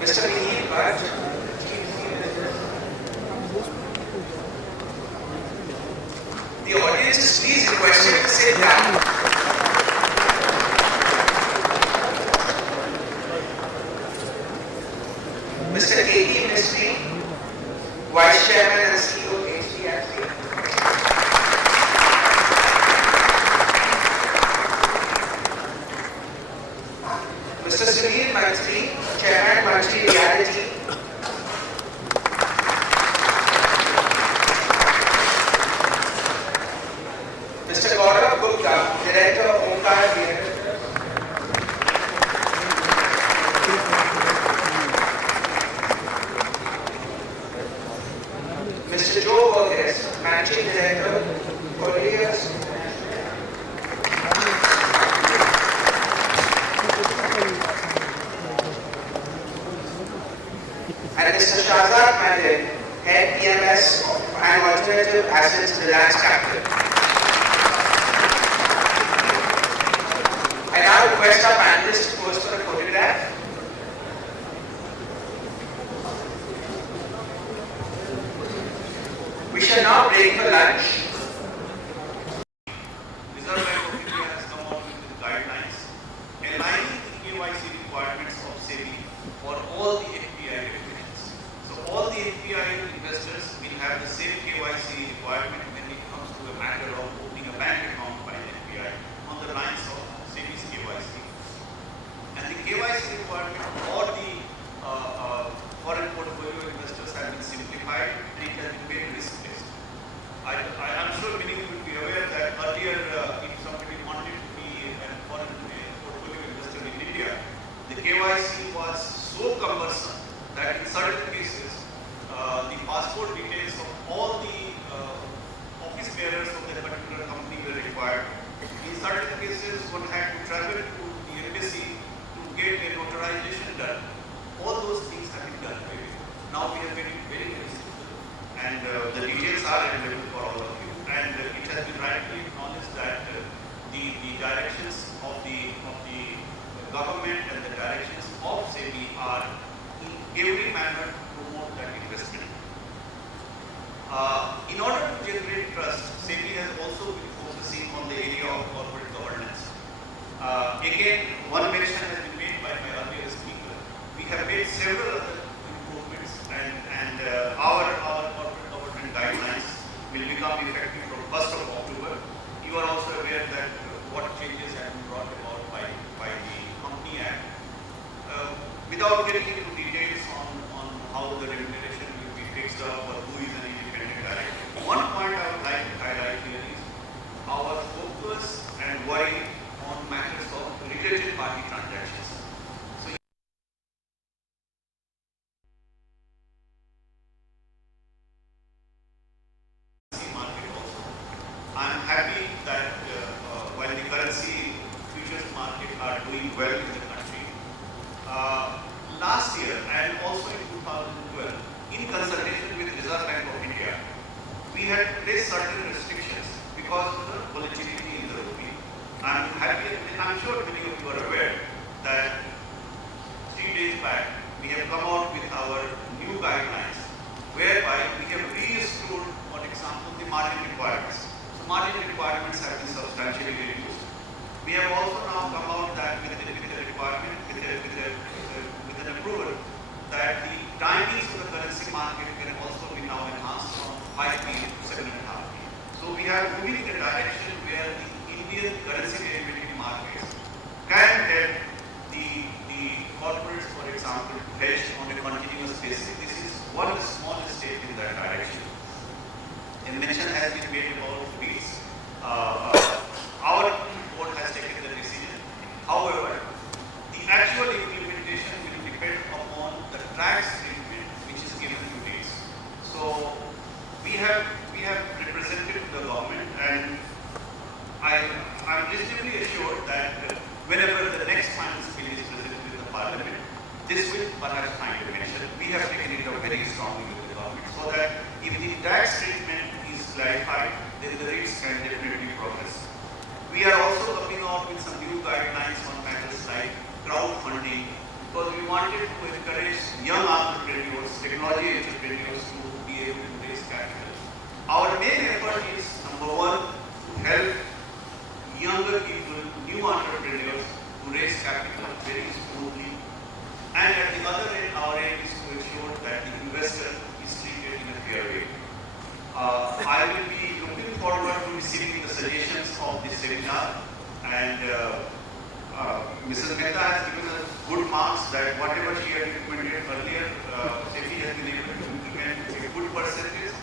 Mr. Mihir Bhatt. The audience is please requested to sit down. Mr. K.T. Mistry, Vice Chairman and CEO of HDFC. Mr. Sunil Mantri, Chairman, Mantri Reality. Mr. Gaurav Gupta, Director of Omkar Theatre. Mr. Joe Burgess, Managing Director, Colliers. And Mr. Shahzad Mandin, Head PMS and Alternative Assets Reliance Capital. I now request our panelists to pose for a photograph. We shall now break for lunch. Reserve Bank of India has come out with guidelines aligning the KYC requirements of SEBI for all the FPI regulations. So all the FPI investors will have the same KYC requirement when it comes to the matter of opening a bank account by an FPI on the lines of SEBI's KYC. And the KYC requirement for the foreign portfolio investors have been simplified and it has been made risk-based. I'm sure many of you will be aware that earlier if somebody wanted to be a foreign portfolio investor in India, the KYC was so cumbersome that in certain cases the passport details of all the office bearers of that particular company were required. In certain cases one had to travel to the embassy to get a notarization done. All those things have been done away with. Now we have made it very, very simple. And the details are available for all of you. And it has been rightly acknowledged that the directions of the government and the directions of SEBI are in every manner to promote that investment. In order to generate trust, SEBI has also been focusing on the area of corporate governance. Again, one mention has been made by my earlier speaker. We have made several other improvements and our corporate government guidelines will become effective from 1st of October. You are also aware that what changes have been brought about by the Company Act. Without getting into details on how the remuneration will be fixed up or who is an independent director, one point I would like to highlight here is our focus and worry on matters of related party transactions. So market also. I am happy that while the currency futures market are doing well in the country, last year and also in 2012, in consultation with Reserve Bank of India, we had placed certain restrictions because of the volatility in the rupee. I am happy, and I am sure many of you are aware that 3 days back we have come out with our new guidelines whereby we have restored, for example, the margin requirements. So margin requirements have been substantially reduced. We have also now come out that with a requirement, with an approval that the timings of the currency market can also be now enhanced from 5 p.m. to 7.5 p.m. So we are moving in a direction where the Indian currency derivative markets However, the actual implementation will depend upon the tax treatment which is given to this. So we have represented the government, and I'm reasonably assured that whenever the next finance bill is presented in the parliament, this will perhaps find a mention. We have taken it up very strongly with the government, so that if the tax treatment is clarified, then the rates can definitely progress. We are also coming out with some new guidelines on matters like crowdfunding, because we wanted to encourage young entrepreneurs, technology entrepreneurs to be able to raise capital. Our main effort is, number one, to help younger people, new entrepreneurs to raise capital very smoothly. And at the other end, our aim is to ensure that the investor is treated in a fair way. I will be looking forward to receiving the suggestions of this seminar, and Mrs. Mehta has given us good marks that whatever she had recommended earlier, SEBI has been able to implement a good percentage.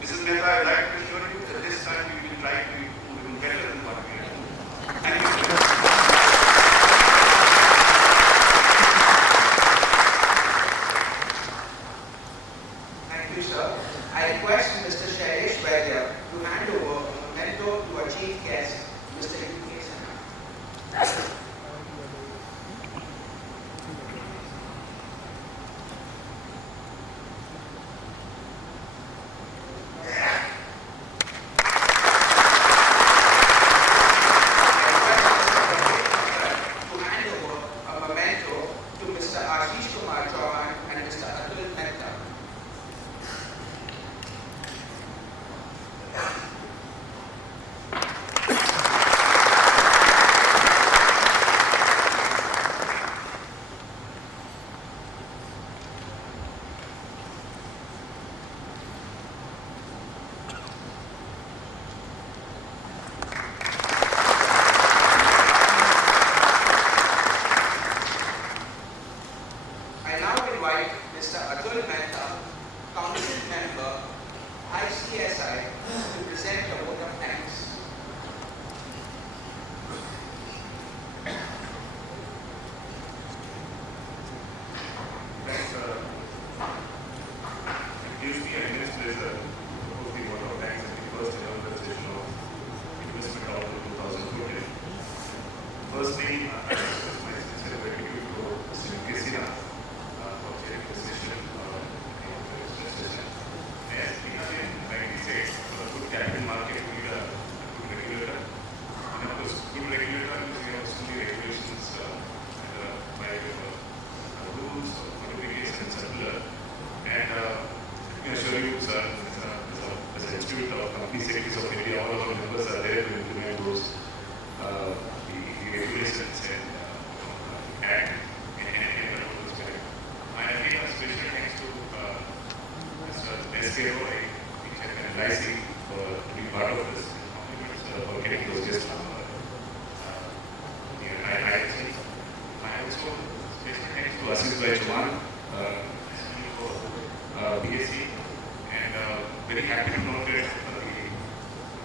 Mrs. Mehta, I would like to assure you that this time we will try to improve even better than what we are doing. Thank you. Thank you, sir. I request Mr. Shailesh Vaidya to hand over a memento to our chief guest, Mr. U.K. Sinha. Firstly, I express my sincere gratitude to Shri Sinha for chairing the session As in 96, a good capital market need a good regulator. And of course, good regulator means we have so many regulations by rules, notifications, circular. And I can assure you, sir, as an Institute of Company Secretaries of India, all of our members are there to implement those regulations and act in the rules. I give a special thanks to Mr. S.K. Roy, which has been advising for being part of this, for getting those guests from I also special thanks to Asif Chavan, for BSc, and very happy to note that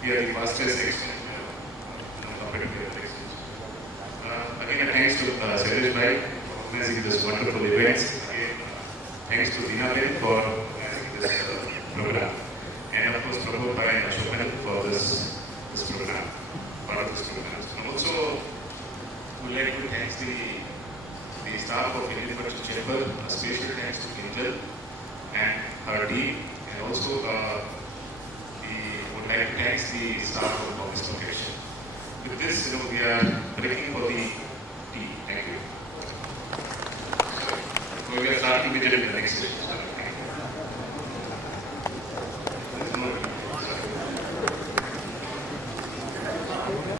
we are the fastest extension compared to the other extensions. Again, thanks to Shailesh Bhai for organizing this wonderful events. Again, thanks to Dina Ben for organizing this program. And of course, Prabhu Bhai and Ashokan for this program, part of this program. And also, would like to thank the staff of Indian Virtual Chamber, a special thanks to Kinjal and her team, and also would like to thank the staff of Office Protection. With this, we are breaking for the tea. Thank you. So we will start immediately in the next session.